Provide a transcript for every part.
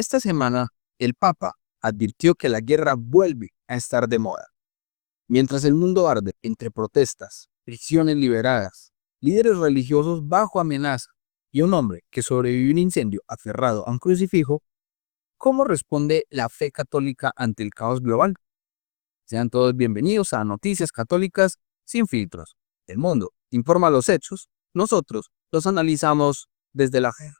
Esta semana, el Papa advirtió que la guerra vuelve a estar de moda. Mientras el mundo arde entre protestas, prisiones liberadas, líderes religiosos bajo amenaza y un hombre que sobrevivió a un incendio aferrado a un crucifijo, ¿cómo responde la fe católica ante el caos global? Sean todos bienvenidos a Noticias Católicas sin filtros. El mundo informa los hechos, nosotros los analizamos desde la fe.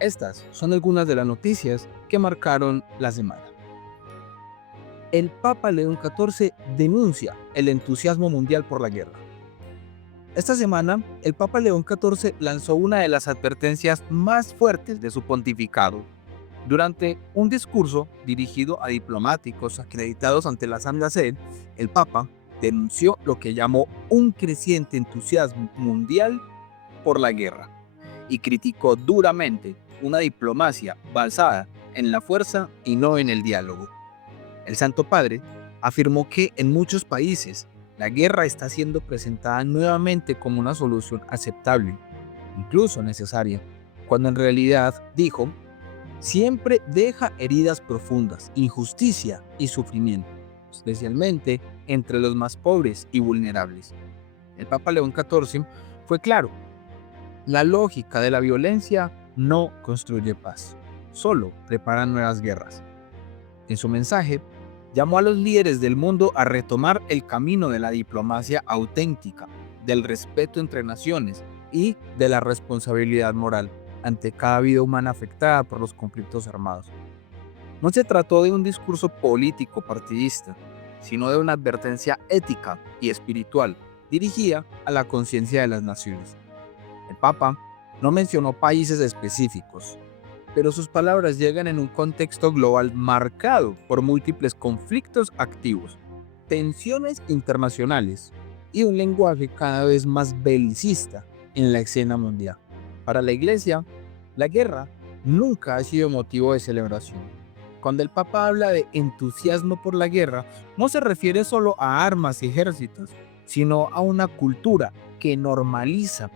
Estas son algunas de las noticias que marcaron la semana. El Papa León XIV denuncia el entusiasmo mundial por la guerra. Esta semana, el Papa León XIV lanzó una de las advertencias más fuertes de su pontificado. Durante un discurso dirigido a diplomáticos acreditados ante la Santa Sede, el Papa denunció lo que llamó un creciente entusiasmo mundial por la guerra y criticó duramente una diplomacia basada en la fuerza y no en el diálogo. El Santo Padre afirmó que en muchos países la guerra está siendo presentada nuevamente como una solución aceptable, incluso necesaria, cuando en realidad, dijo, siempre deja heridas profundas, injusticia y sufrimiento, especialmente entre los más pobres y vulnerables. El Papa León XIV fue claro: la lógica de la violencia no construye paz, solo prepara nuevas guerras. En su mensaje, llamó a los líderes del mundo a retomar el camino de la diplomacia auténtica, del respeto entre naciones y de la responsabilidad moral ante cada vida humana afectada por los conflictos armados. No se trató de un discurso político partidista, sino de una advertencia ética y espiritual dirigida a la conciencia de las naciones. El Papa no mencionó países específicos, pero sus palabras llegan en un contexto global marcado por múltiples conflictos activos, tensiones internacionales y un lenguaje cada vez más belicista en la escena mundial. Para la Iglesia, la guerra nunca ha sido motivo de celebración. Cuando el Papa habla de entusiasmo por la guerra, no se refiere solo a armas y ejércitos, sino a una cultura que normaliza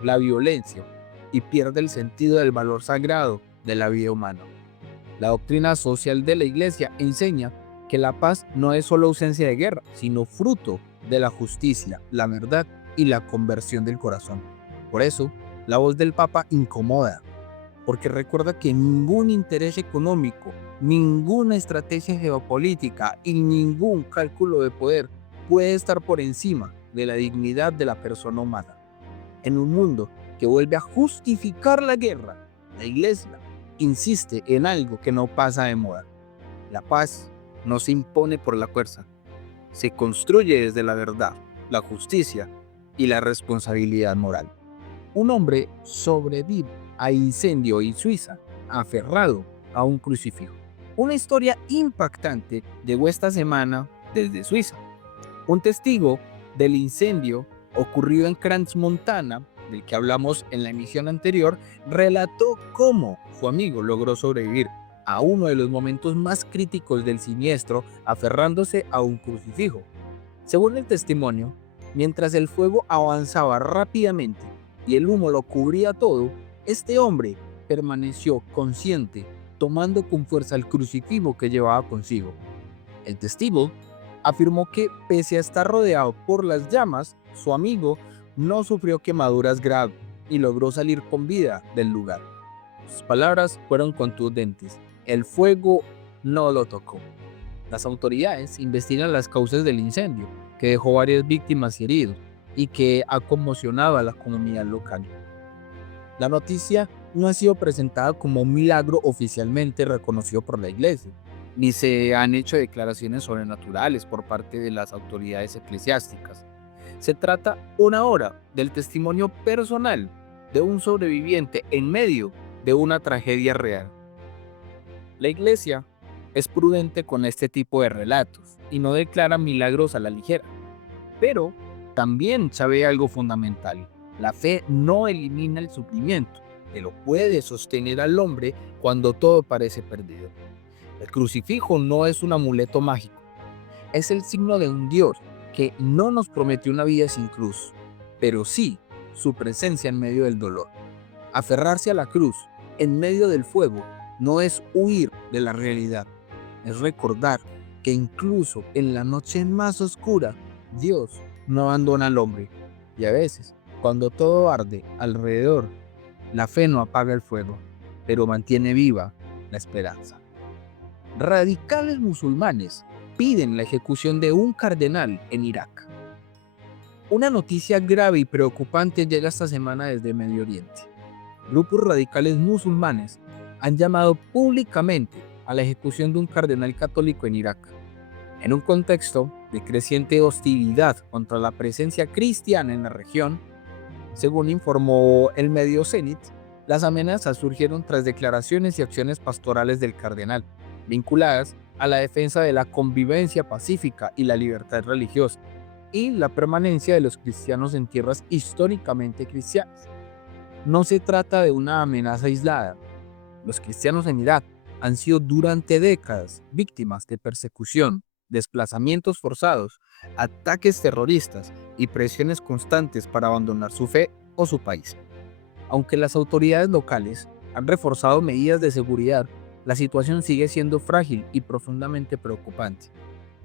la violencia y pierde el sentido del valor sagrado de la vida humana. La doctrina social de la Iglesia enseña que la paz no es solo ausencia de guerra, sino fruto de la justicia, la verdad y la conversión del corazón. Por eso, la voz del Papa incomoda, porque recuerda que ningún interés económico, ninguna estrategia geopolítica y ningún cálculo de poder puede estar por encima de la dignidad de la persona humana. En un mundo que vuelve a justificar la guerra, la Iglesia insiste en algo que no pasa de moda. La paz no se impone por la fuerza, se construye desde la verdad, la justicia y la responsabilidad moral. Un hombre sobrevive a incendio en Suiza, aferrado a un crucifijo. Una historia impactante llegó esta semana desde Suiza. Un testigo del incendio ocurrido en Crans Montana, del que hablamos en la emisión anterior, relató cómo su amigo logró sobrevivir a uno de los momentos más críticos del siniestro, aferrándose a un crucifijo. Según el testimonio, mientras el fuego avanzaba rápidamente y el humo lo cubría todo, este hombre permaneció consciente, tomando con fuerza el crucifijo que llevaba consigo. El testigo afirmó que, pese a estar rodeado por las llamas, su amigo no sufrió quemaduras graves y logró salir con vida del lugar. Sus palabras fueron contundentes: el fuego no lo tocó. Las autoridades investigan las causas del incendio, que dejó varias víctimas y heridos, y que ha conmocionado a la comunidad local. La noticia no ha sido presentada como un milagro oficialmente reconocido por la Iglesia, ni se han hecho declaraciones sobrenaturales por parte de las autoridades eclesiásticas. Se trata ahora del testimonio personal de un sobreviviente en medio de una tragedia real. La Iglesia es prudente con este tipo de relatos y no declara milagros a la ligera, pero también sabe algo fundamental: la fe no elimina el sufrimiento, pero puede sostener al hombre cuando todo parece perdido. El crucifijo no es un amuleto mágico, es el signo de un Dios que no nos prometió una vida sin cruz, pero sí su presencia en medio del dolor. Aferrarse a la cruz en medio del fuego no es huir de la realidad, es recordar que incluso en la noche más oscura, Dios no abandona al hombre. Y a veces, cuando todo arde alrededor, la fe no apaga el fuego, pero mantiene viva la esperanza. Radicales musulmanes piden la ejecución de un cardenal en Irak. Una noticia grave y preocupante llega esta semana desde Medio Oriente. Grupos radicales musulmanes han llamado públicamente a la ejecución de un cardenal católico en Irak, en un contexto de creciente hostilidad contra la presencia cristiana en la región. Según informó el medio Zenit, las amenazas surgieron tras declaraciones y acciones pastorales del cardenal, vinculadas a la defensa de la convivencia pacífica y la libertad religiosa, y la permanencia de los cristianos en tierras históricamente cristianas. No se trata de una amenaza aislada. Los cristianos en Irak han sido durante décadas víctimas de persecución, desplazamientos forzados, ataques terroristas y presiones constantes para abandonar su fe o su país. Aunque las autoridades locales han reforzado medidas de seguridad, la situación sigue siendo frágil y profundamente preocupante.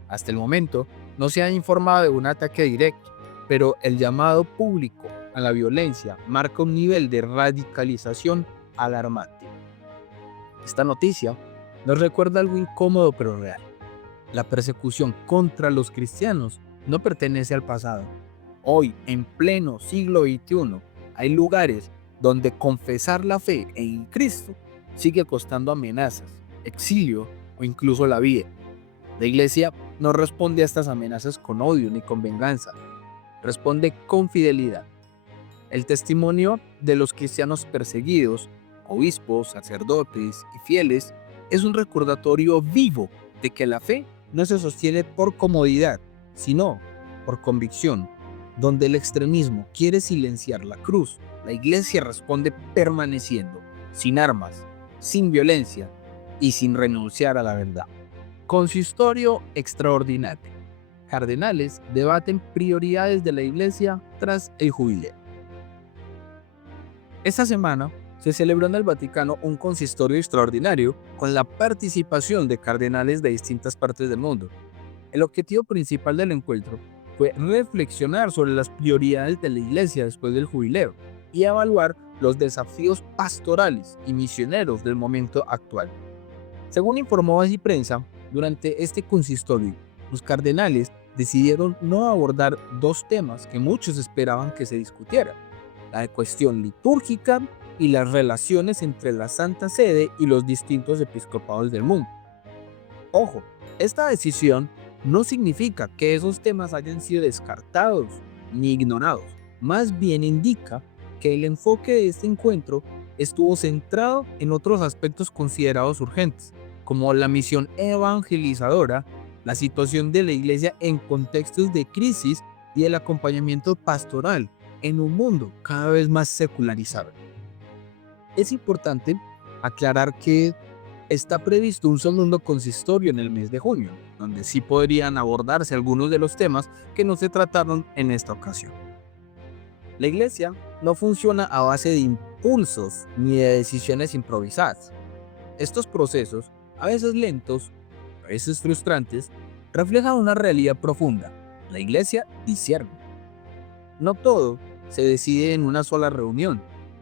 Hasta el momento, no se ha informado de un ataque directo, pero el llamado público a la violencia marca un nivel de radicalización alarmante. Esta noticia nos recuerda algo incómodo pero real. La persecución contra los cristianos no pertenece al pasado. Hoy, en pleno siglo XXI, hay lugares donde confesar la fe en Cristo sigue costando amenazas, exilio o incluso la vida. La Iglesia no responde a estas amenazas con odio ni con venganza, responde con fidelidad. El testimonio de los cristianos perseguidos, obispos, sacerdotes y fieles, es un recordatorio vivo de que la fe no se sostiene por comodidad, sino por convicción. Donde el extremismo quiere silenciar la cruz, la Iglesia responde permaneciendo, sin armas, sin violencia y sin renunciar a la verdad. Consistorio extraordinario. Cardenales debaten prioridades de la Iglesia tras el jubileo. Esta semana se celebró en el Vaticano un consistorio extraordinario con la participación de cardenales de distintas partes del mundo. El objetivo principal del encuentro fue reflexionar sobre las prioridades de la Iglesia después del jubileo y evaluar los desafíos pastorales y misioneros del momento actual. Según informó Así Prensa, durante este consistorio, los cardenales decidieron no abordar dos temas que muchos esperaban que se discutieran: la cuestión litúrgica y las relaciones entre la Santa Sede y los distintos episcopados del mundo. Ojo, esta decisión no significa que esos temas hayan sido descartados ni ignorados, más bien indica que el enfoque de este encuentro estuvo centrado en otros aspectos considerados urgentes, como la misión evangelizadora, la situación de la Iglesia en contextos de crisis y el acompañamiento pastoral en un mundo cada vez más secularizado. Es importante aclarar que está previsto un segundo consistorio en el mes de junio, donde sí podrían abordarse algunos de los temas que no se trataron en esta ocasión. La Iglesia no funciona a base de impulsos ni de decisiones improvisadas. Estos procesos, a veces lentos, a veces frustrantes, reflejan una realidad profunda. La Iglesia discierne. No todo se decide en una sola reunión,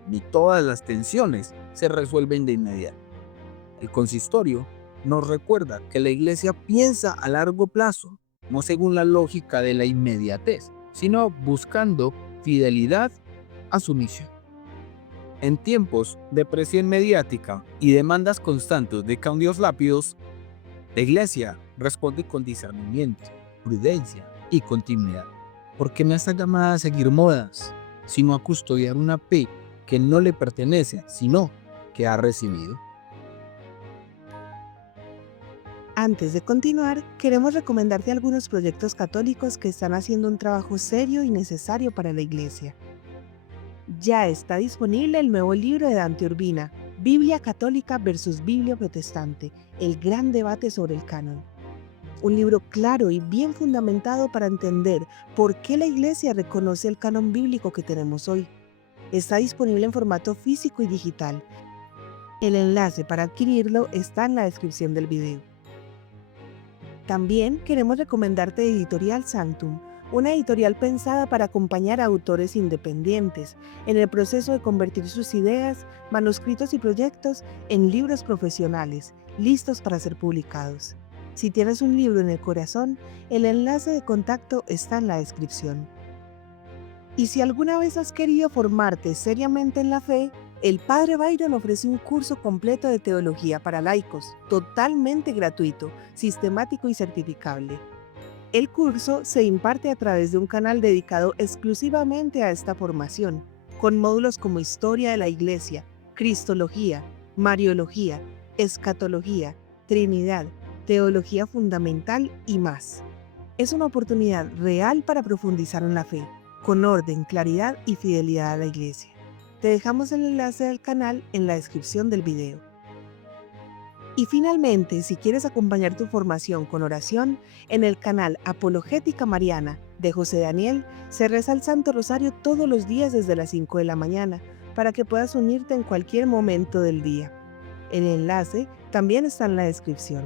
ni todas las tensiones se resuelven de inmediato. El consistorio nos recuerda que la Iglesia piensa a largo plazo, no según la lógica de la inmediatez, sino buscando fidelidad a su misión. En tiempos de presión mediática y demandas constantes de cambios rápidos, la Iglesia responde con discernimiento, prudencia y continuidad, porque no está llamada a seguir modas, sino a custodiar una fe que no le pertenece, sino que ha recibido. Antes de continuar, queremos recomendarte algunos proyectos católicos que están haciendo un trabajo serio y necesario para la Iglesia. Ya está disponible el nuevo libro de Dante Urbina, Biblia católica versus Biblia protestante, el gran debate sobre el canon. Un libro claro y bien fundamentado para entender por qué la Iglesia reconoce el canon bíblico que tenemos hoy. Está disponible en formato físico y digital. El enlace para adquirirlo está en la descripción del video. También queremos recomendarte Editorial Sanctum, una editorial pensada para acompañar a autores independientes en el proceso de convertir sus ideas, manuscritos y proyectos en libros profesionales, listos para ser publicados. Si tienes un libro en el corazón, el enlace de contacto está en la descripción. Y si alguna vez has querido formarte seriamente en la fe, el Padre Byron ofrece un curso completo de teología para laicos, totalmente gratuito, sistemático y certificable. El curso se imparte a través de un canal dedicado exclusivamente a esta formación, con módulos como Historia de la Iglesia, Cristología, Mariología, Escatología, Trinidad, Teología Fundamental y más. Es una oportunidad real para profundizar en la fe, con orden, claridad y fidelidad a la Iglesia. Te dejamos el enlace del canal en la descripción del video. Y finalmente, si quieres acompañar tu formación con oración, en el canal Apologética Mariana de José Daniel se reza el Santo Rosario todos los días desde las 5 de la mañana para que puedas unirte en cualquier momento del día. El enlace también está en la descripción.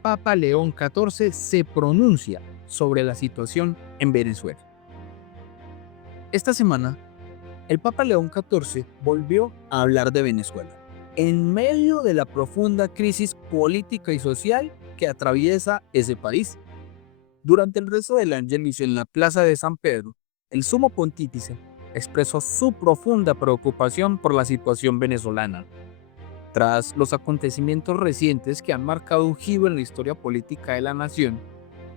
Papa León XIV se pronuncia sobre la situación en Venezuela. Esta semana, el Papa León XIV volvió a hablar de Venezuela, en medio de la profunda crisis política y social que atraviesa ese país. Durante el rezo del Ángelus en la Plaza de San Pedro, el sumo pontífice expresó su profunda preocupación por la situación venezolana. Tras los acontecimientos recientes que han marcado un giro en la historia política de la nación,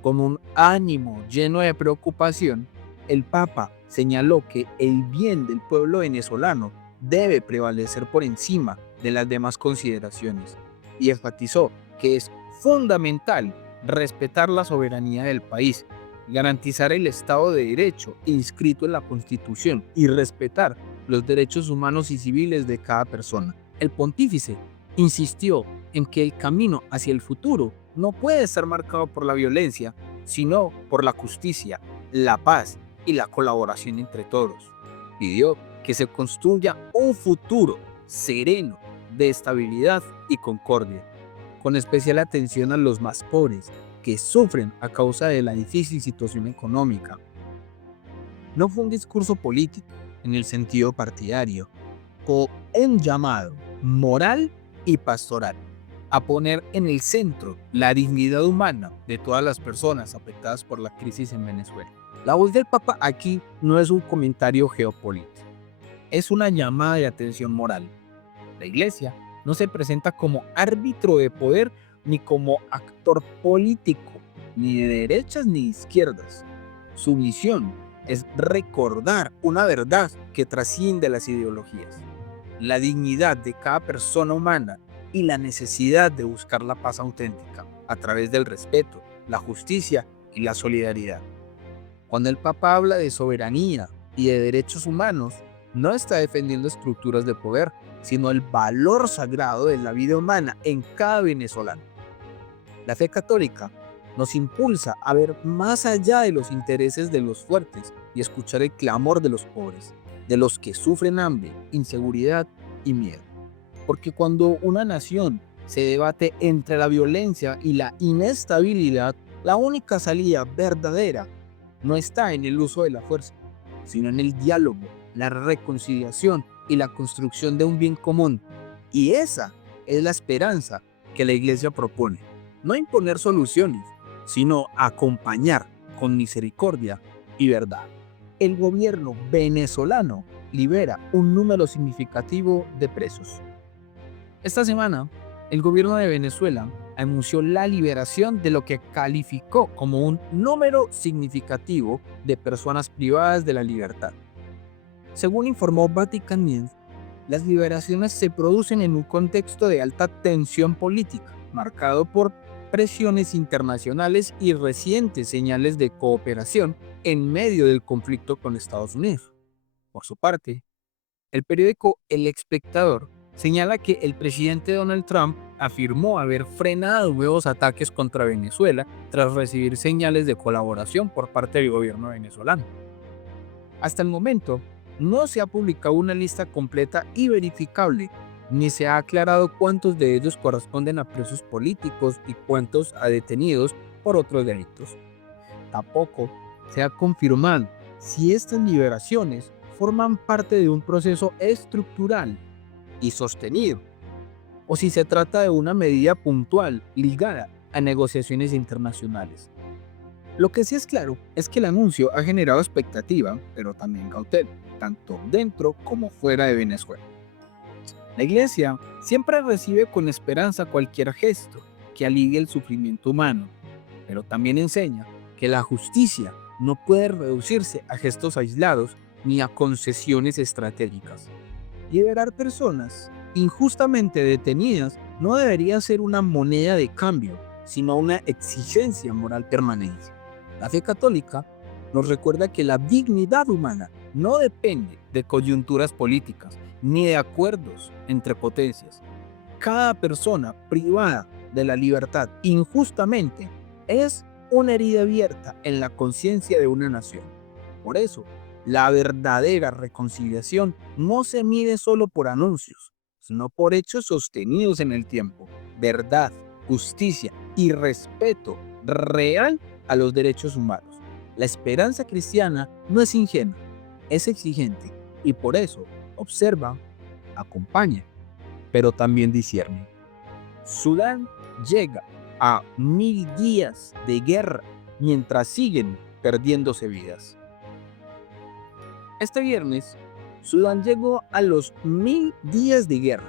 con un ánimo lleno de preocupación, el Papa señaló que el bien del pueblo venezolano debe prevalecer por encima de las demás consideraciones y enfatizó que es fundamental respetar la soberanía del país, garantizar el Estado de Derecho inscrito en la Constitución y respetar los derechos humanos y civiles de cada persona. El pontífice insistió en que el camino hacia el futuro no puede estar marcado por la violencia, sino por la justicia, la paz y la colaboración entre todos. Pidió que se construya un futuro sereno, de estabilidad y concordia, con especial atención a los más pobres que sufren a causa de la difícil situación económica. No fue un discurso político en el sentido partidario, o un llamado moral y pastoral a poner en el centro la dignidad humana de todas las personas afectadas por la crisis en Venezuela. La voz del Papa aquí no es un comentario geopolítico, es una llamada de atención moral. La Iglesia no se presenta como árbitro de poder ni como actor político, ni de derechas ni de izquierdas. Su misión es recordar una verdad que trasciende las ideologías, la dignidad de cada persona humana y la necesidad de buscar la paz auténtica a través del respeto, la justicia y la solidaridad. Cuando el Papa habla de soberanía y de derechos humanos, no está defendiendo estructuras de poder, sino el valor sagrado de la vida humana en cada venezolano. La fe católica nos impulsa a ver más allá de los intereses de los fuertes y escuchar el clamor de los pobres, de los que sufren hambre, inseguridad y miedo. Porque cuando una nación se debate entre la violencia y la inestabilidad, la única salida verdadera no está en el uso de la fuerza, sino en el diálogo, la reconciliación y la construcción de un bien común. Y esa es la esperanza que la Iglesia propone. No imponer soluciones, sino acompañar con misericordia y verdad. El gobierno venezolano libera un número significativo de presos. Esta semana, el gobierno de Venezuela anunció la liberación de lo que calificó como un número significativo de personas privadas de la libertad. Según informó Vatican News, las liberaciones se producen en un contexto de alta tensión política, marcado por presiones internacionales y recientes señales de cooperación en medio del conflicto con Estados Unidos. Por su parte, El periódico El Espectador señala que el presidente Donald Trump afirmó haber frenado nuevos ataques contra Venezuela tras recibir señales de colaboración por parte del gobierno venezolano. Hasta el momento, no se ha publicado una lista completa y verificable, ni se ha aclarado cuántos de ellos corresponden a presos políticos y cuántos a detenidos por otros delitos. Tampoco se ha confirmado si estas liberaciones forman parte de un proceso estructural y sostenido, o si se trata de una medida puntual ligada a negociaciones internacionales. Lo que sí es claro es que el anuncio ha generado expectativa, pero también cautela, tanto dentro como fuera de Venezuela. La Iglesia siempre recibe con esperanza cualquier gesto que alivie el sufrimiento humano, pero también enseña que la justicia no puede reducirse a gestos aislados ni a concesiones estratégicas. Liberar personas injustamente detenidas no debería ser una moneda de cambio, sino una exigencia moral permanente. La fe católica nos recuerda que la dignidad humana no depende de coyunturas políticas ni de acuerdos entre potencias. Cada persona privada de la libertad injustamente es una herida abierta en la conciencia de una nación. Por eso, la verdadera reconciliación no se mide solo por anuncios, sino por hechos sostenidos en el tiempo, verdad, justicia y respeto real a los derechos humanos. La esperanza cristiana no es ingenua, es exigente y por eso observa, acompaña, pero también discierne. Sudán llega a 1000 días de guerra mientras siguen perdiéndose vidas. Este viernes, Sudán llegó a los 1000 días de guerra,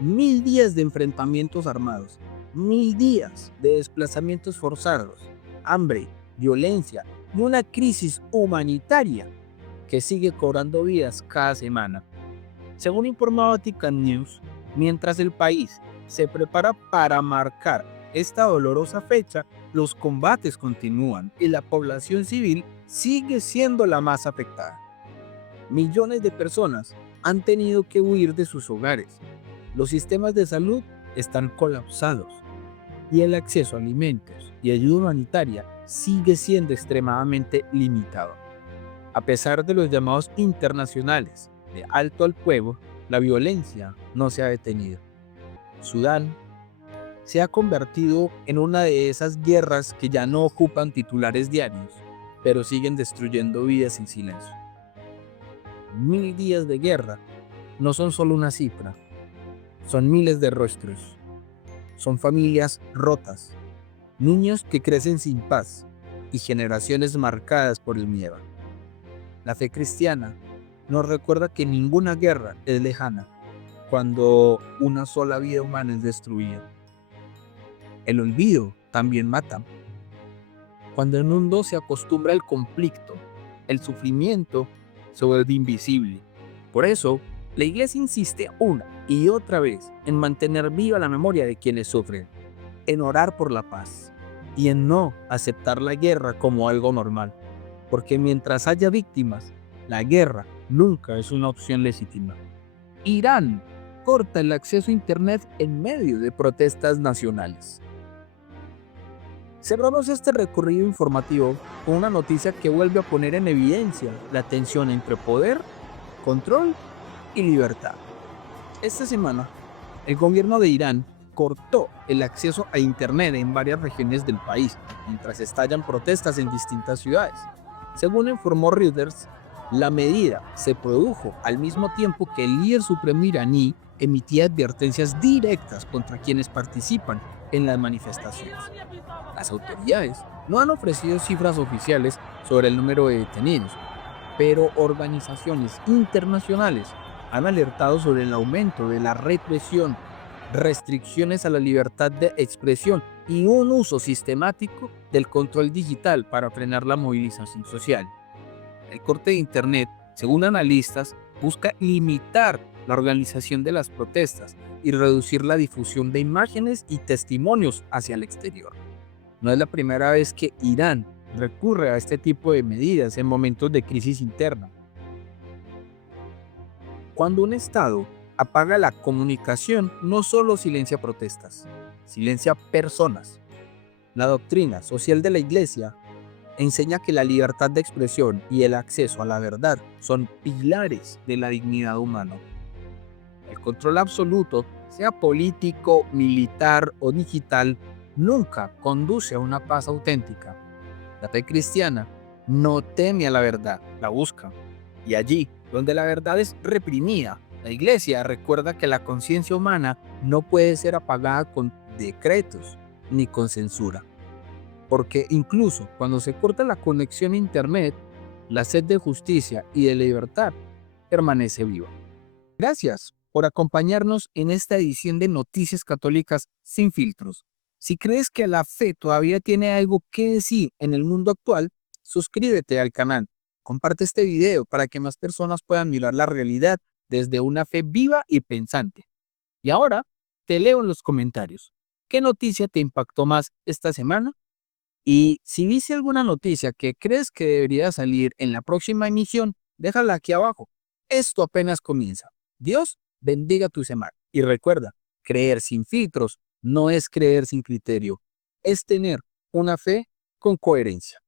1000 días de enfrentamientos armados, 1000 días de desplazamientos forzados, hambre, violencia y una crisis humanitaria que sigue cobrando vidas cada semana. Según informa Vatican News, mientras el país se prepara para marcar esta dolorosa fecha, los combates continúan y la población civil sigue siendo la más afectada. Millones de personas han tenido que huir de sus hogares. Los sistemas de salud están colapsados y el acceso a alimentos y ayuda humanitaria sigue siendo extremadamente limitado. A pesar de los llamados internacionales de alto al fuego, la violencia no se ha detenido. Sudán se ha convertido en una de esas guerras que ya no ocupan titulares diarios, pero siguen destruyendo vidas en silencio. 1000 días de guerra no son solo una cifra, son miles de rostros, son familias rotas, niños que crecen sin paz y generaciones marcadas por el miedo. La fe cristiana nos recuerda que ninguna guerra es lejana cuando una sola vida humana es destruida. El olvido también mata. Cuando el mundo se acostumbra al conflicto, el sufrimiento se vuelve invisible. Por eso, la Iglesia insiste una y otra vez en mantener viva la memoria de quienes sufren, en orar por la paz y en no aceptar la guerra como algo normal, porque mientras haya víctimas, la guerra nunca es una opción legítima. Irán corta el acceso a Internet en medio de protestas nacionales. Cerramos este recorrido informativo con una noticia que vuelve a poner en evidencia la tensión entre poder, control y libertad. Esta semana, el gobierno de Irán cortó el acceso a Internet en varias regiones del país, mientras estallan protestas en distintas ciudades. Según informó Reuters, la medida se produjo al mismo tiempo que el líder supremo iraní emitía advertencias directas contra quienes participan en las manifestaciones. Las autoridades no han ofrecido cifras oficiales sobre el número de detenidos, pero organizaciones internacionales han alertado sobre el aumento de la represión, restricciones a la libertad de expresión y un uso sistemático del control digital para frenar la movilización social. El corte de Internet, según analistas, busca limitar la organización de las protestas y reducir la difusión de imágenes y testimonios hacia el exterior. No es la primera vez que Irán recurre a este tipo de medidas en momentos de crisis interna. Cuando un Estado apaga la comunicación, no solo silencia protestas, silencia personas. La doctrina social de la Iglesia enseña que la libertad de expresión y el acceso a la verdad son pilares de la dignidad humana. El control absoluto, sea político, militar o digital, nunca conduce a una paz auténtica. La fe cristiana no teme a la verdad, la busca. Y allí, donde la verdad es reprimida, la Iglesia recuerda que la conciencia humana no puede ser apagada con decretos ni con censura. Porque incluso cuando se corta la conexión a Internet, la sed de justicia y de libertad permanece viva. Gracias por acompañarnos en esta edición de Noticias Católicas sin filtros. Si crees que la fe todavía tiene algo que decir en el mundo actual, suscríbete al canal. Comparte este video para que más personas puedan mirar la realidad desde una fe viva y pensante. Y ahora te leo en los comentarios. ¿Qué noticia te impactó más esta semana? Y si viste alguna noticia que crees que debería salir en la próxima emisión, déjala aquí abajo. Esto apenas comienza. Dios bendiga tu semana. Y recuerda, creer sin filtros no es creer sin criterio, es tener una fe con coherencia.